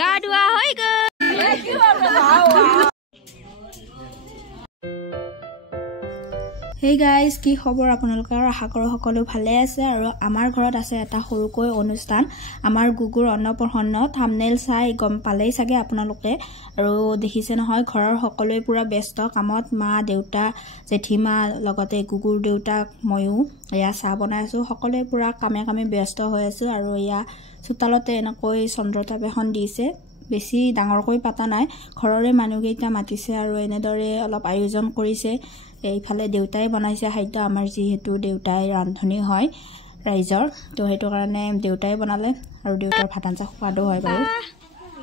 গা ধোৱা হৈ গ'ল। হেই গাইজ, কি খবৰ আপোনালোকৰ? আশা কৰোঁ সকলো ভালে আছে। আৰু আমাৰ ঘৰত আছে এটা সৰুকৈ অনুষ্ঠান, আমাৰ গুগুৰ অন্নপ্ৰসন্ন। থাম্বনেইল চাই গম পালেই চাগে আপোনালোকে। আৰু দেখিছে নহয়, ঘৰৰ সকলোৱে পুৰা ব্যস্ত কামত। মা, দেউতা, জেঠীমা, লগতে গুগুৰ দেউতাক, ময়ো এয়া চাহ বনাই আছোঁ। সকলোৱে পুৰা কামে কামে ব্যস্ত হৈ আছোঁ। আৰু এয়া চোতালতে এনেকৈ চন্দ্ৰতাপ এখন দিছে, বেছি ডাঙৰকৈ পাতা নাই, ঘৰৰে মানুহকেইটা মাতিছে আৰু এনেদৰে অলপ আয়োজন কৰিছে। এইফালে দেউতাই বনাইছে খাদ্য, আমাৰ যিহেতু দেউতাই ৰান্ধনি হয় ৰাইজৰ, তো সেইটো কাৰণে দেউতাই বনালে। আৰু দেউতাৰ ভাত আঞ্জা সোৱাদো হয় বাৰু।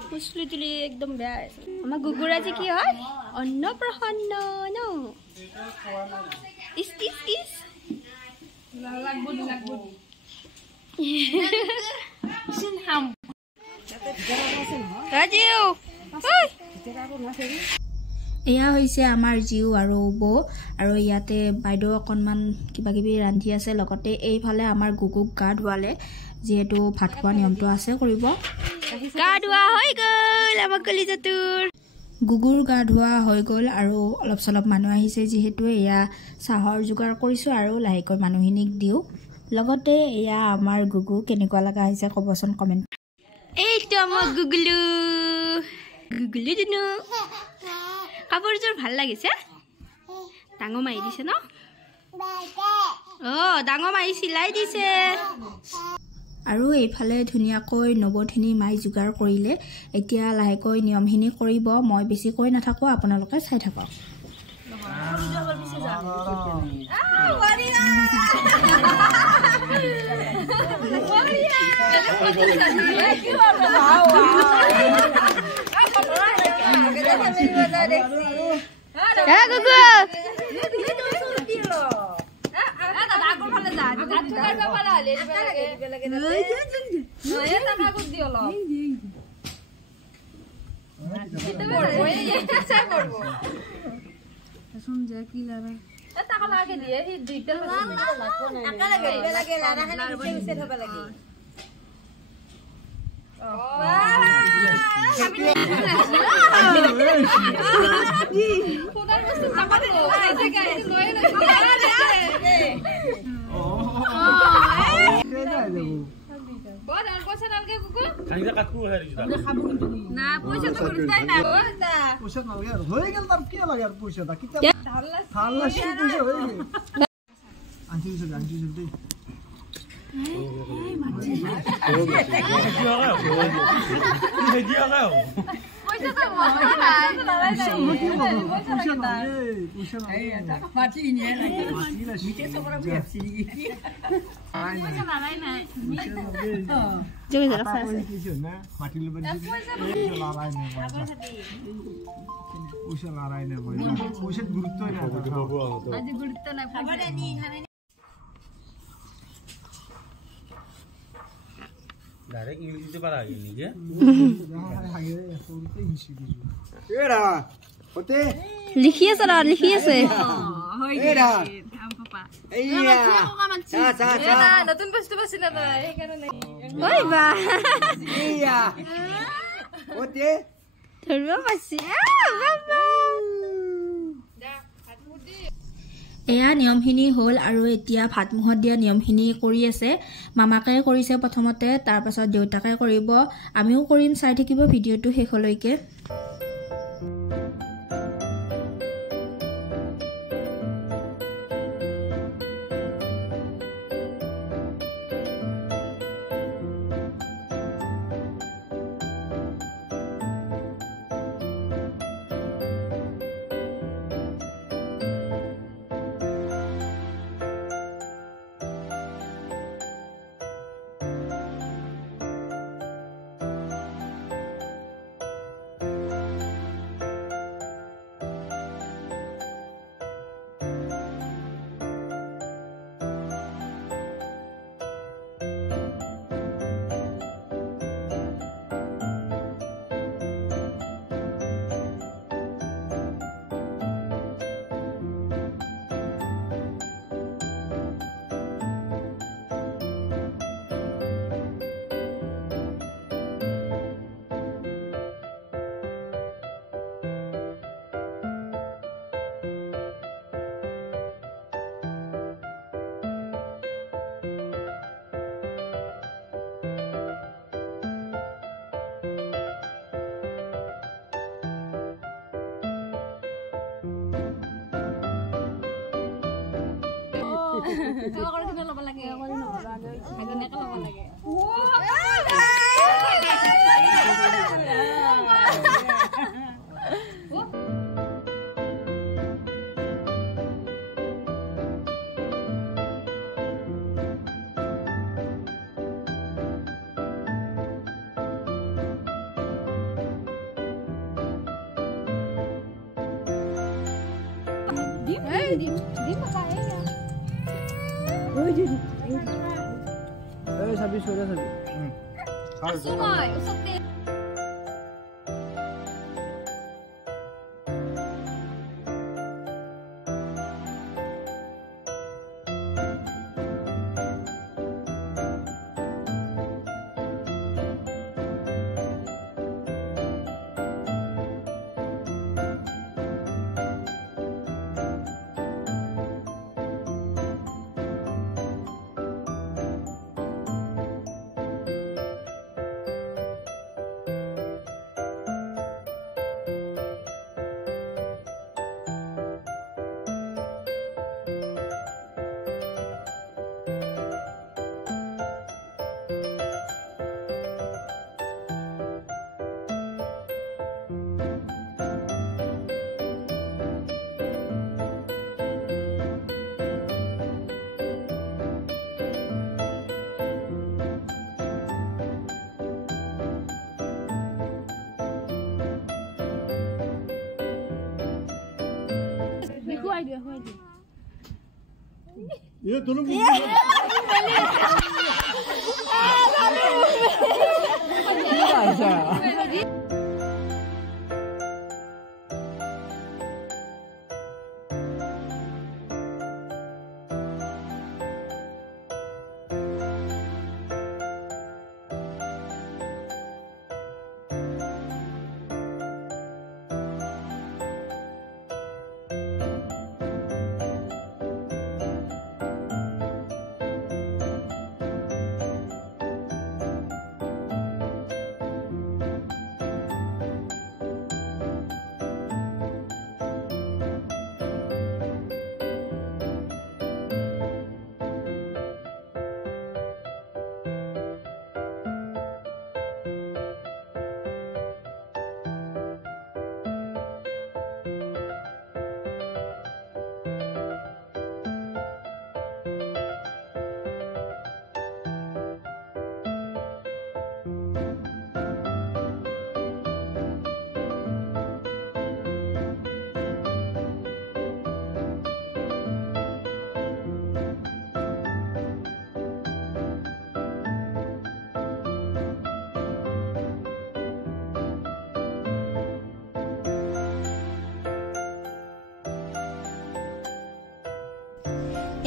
কুচলি তুলি একদম বেয়া হৈছে। আমাৰ গুগুৰ আজি কি হয়? অন্নপ্ৰসন্ন ন। ইচ ইচ ইচ এয়া হৈছে আমাৰ জিউ আৰু বৌ, আৰু ইয়াতে বাইদেউ অকণমান কিবা কিবি ৰান্ধি আছে। লগতে এইফালে আমাৰ গুগুক গা ধোৱালে, যিহেতু ভাত খোৱা নিয়মটো আছে কৰিব। গা ধোৱা হৈ গ'ল আমাৰ কলিজাটোৰ। গুগুৰ গা ধোৱা হৈ গ'ল আৰু অলপ চলপ মানুহ আহিছে, যিহেতু এয়া চাহৰ যোগাৰ কৰিছোঁ আৰু লাহেকৈ মানুহখিনিক দিওঁ। লগতে এয়া আমাৰ গুগু কেনেকুৱা লগা হৈছে ক'বচোন কমেণ্ট। এইটো আমাৰ গুগুলু, গুগুলু দিনো কাপোৰযোৰ ভাল লাগিছে। ডাঙৰ মাৰি দিছে ন? ডাঙৰ মাৰি চিলাই দিছে। আৰু এইফালে ধুনীয়াকৈ নবখিনি মাই যোগাৰ কৰিলে। এতিয়া লাহেকৈ নিয়মখিনি কৰিব। মই বেছি কৈ নাথাকোঁ, আপোনালোকে চাই থাকক। ডাইরেক্ট ইংলিশে পারা আগে নিজে লিখি আছে না, লিখি আছে। নতুন বস্তু পাইছিল ধৰিব পাইছি। এয়া নিয়মখিনি হ'ল আৰু এতিয়া ভাত মুখত দিয়া নিয়মখিনি কৰি আছে। মামাকে কৰিছে প্ৰথমতে, তাৰপাছত দেউতাকে কৰিব। আমিও কৰিম, চাই থাকিব ভিডিঅ'টো শেষলৈকে। Sabi sudah sabi. Sumay, usap din. ये दोनों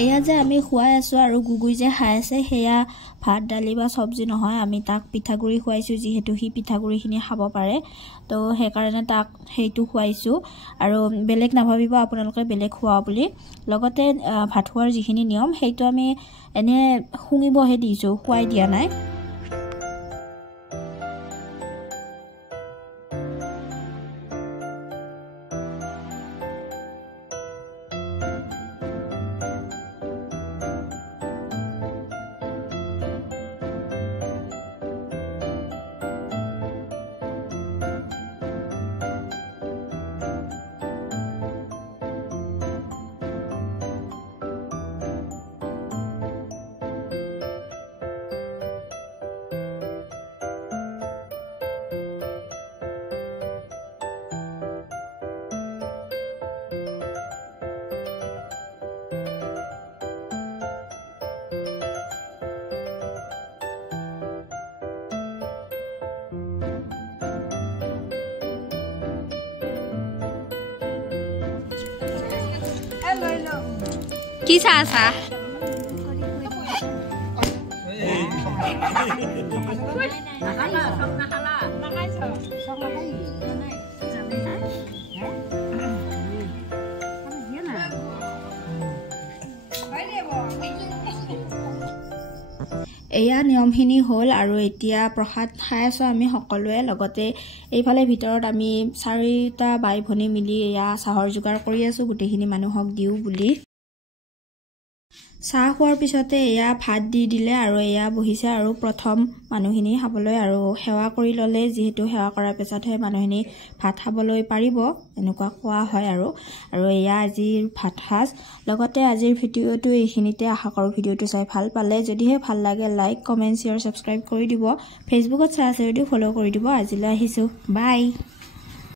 এয়া যে আমি খুৱাই আছো আৰু গুগুই যে খাই আছে সেয়া ভাত দালি বা সবজি নহয় আমি তাক পিঠাগুৰি খুৱাইছো যিহেতু হি পিঠাগুৰিখিনি খাব পাৰে তো সেইকাৰণে তাক সেইটো খুৱাইছো আৰু বেলেগ নাভাবিব আপোনালোকে বেলেগ খুৱা বুলি লগতে ভাত খোৱাৰ যিখিনি নিয়ম সেইটো আমি এনে শুঙিবহে দিছো খুৱাই দিয়া নাই কি চাহ আছা এয়া নিয়মখিনি হ'ল আৰু এতিয়া প্ৰসাদ খাই আছো আমি সকলোৱে লগতে এইফালে ভিতৰত আমি 4টা বাই ভনী মিলি এয়া চাহৰ যোগাৰ কৰি আছো গোটেইখিনি মানুহক দিও বুলি চাহ খোৱাৰ পিছতে এয়া ভাত দি দিলে আৰু এয়া বহিছে আৰু প্ৰথম মানুহখিনি খাবলৈ আৰু সেৱা কৰি ললে যেহেতু সেৱা কৰাৰ পিছতহে মানুহখিনি ভাত খাবলৈ পাৰিব এনেকুৱা কোৱা হয় আৰু এয়া আজিৰ ভাত সাজ লগতে আজিৰ ভিডিওটো এইখিনিতে আশা কৰো ভিডিওটো চাই ভাল পালে যদিহে ভাল লাগে লাইক কমেন্ট শেয়াৰ সাবস্ক্ৰাইব কৰি দিব ফেসবুকত চাই আছে যদি ফলো কৰি দিব আজিলৈ আহিছো বাই